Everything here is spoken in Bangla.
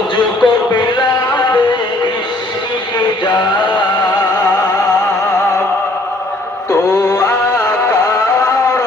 রুজু কবিলা